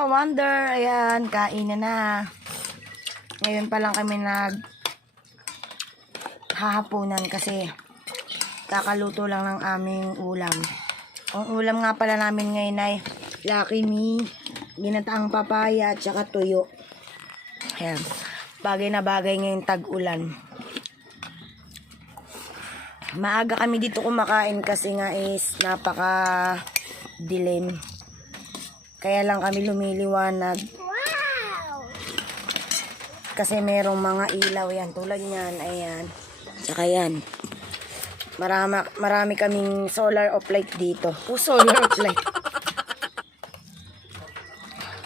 ka-wonder, ayan, kain na na. Ngayon pa lang kami nag hahapunan kasi kakaluto lang ng aming ulam. Ang ulam nga pala namin ngayon ay Lucky Me, ginataang papaya at saka tuyo. Ayan. Bagay na bagay ngayon tag-ulan. Maaga kami dito kumakain kasi nga is napaka dilim. Kaya lang kami lumiliwanag Wow! kasi merong mga ilaw yan tulad niyan, ayan. Tsaka yan. Marami, marami kaming solar of light dito. O solar of light.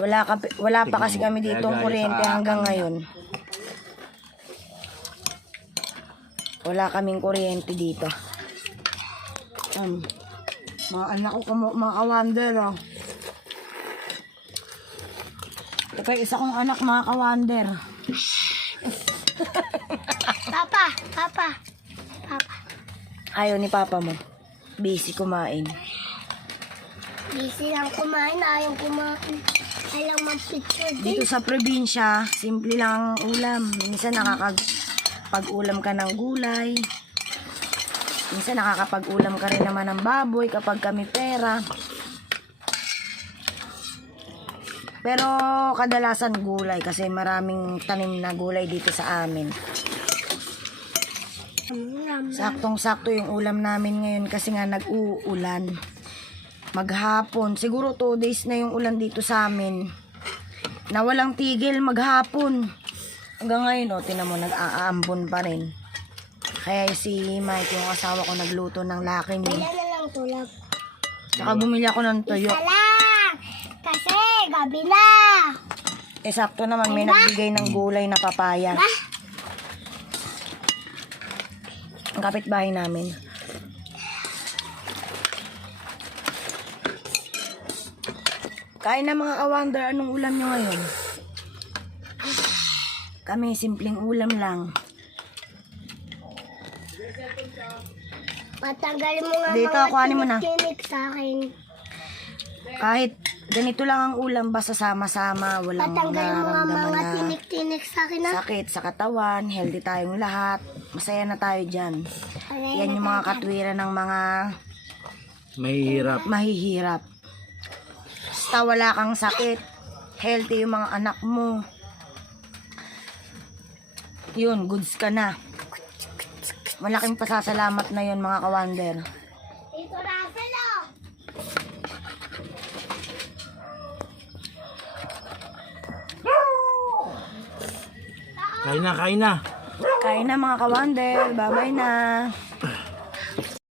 Wala, ka, wala pa kasi kami dito ang kuryente hanggang ngayon. Wala kaming kuryente dito. Um, mga anak ko, mga kawander, oh. Ito pa isa kong anak, mga kawander. Papa, Papa, Papa. Ayaw ni papa mo. Busy kumain. Busy lang kumain, ayaw kumain. Ayaw mag-picture din. Dito sa probinsya, simple lang ang ulam. Minsan nakakag pag-ulam ka ng gulay. Minsan nakakapag-ulam ka rin naman ng baboy kapag kami pera. Pero kadalasan gulay kasi maraming tanim na gulay dito sa amin. Saktong-sakto yung ulam namin ngayon kasi nga nag-uulan. Maghapon. Siguro 2 days na yung ulan dito sa amin. Na walang tigil maghapon. Hanggang ngayon, oh, tinan mo, nag-aambon pa rin. Kaya si Mike, yung asawa ko, nagluto ng laki niya. na lang tulog. Saka bumili ako ng tuyo. Isa lang! Na! Eh, sakto naman, may nagbigay ng gulay na papaya. Ah! Ang kapitbahay namin. Kain na mga kawander, anong ulam nyo ngayon? Kami, simpleng ulam lang. Patanggalin mo nga Dito, mga kuhanin mo na. tinik sa akin. Kahit ganito lang ang ulam, basta sama-sama, walang Patanggalin mo nga nararamdaman mga na tinik-tinik sa akin sakit sa katawan, healthy tayong lahat. Masaya na tayo dyan. Aray, Yan yung mga katwiran ng mga Mahihirap. mahihirap. Basta wala kang sakit, healthy yung mga anak mo. Yun, goods ka na. Malaking pasasalamat na yun mga kawander. Dito na sila! Kain na, kain na. Kain na mga kawander. Bye-bye na.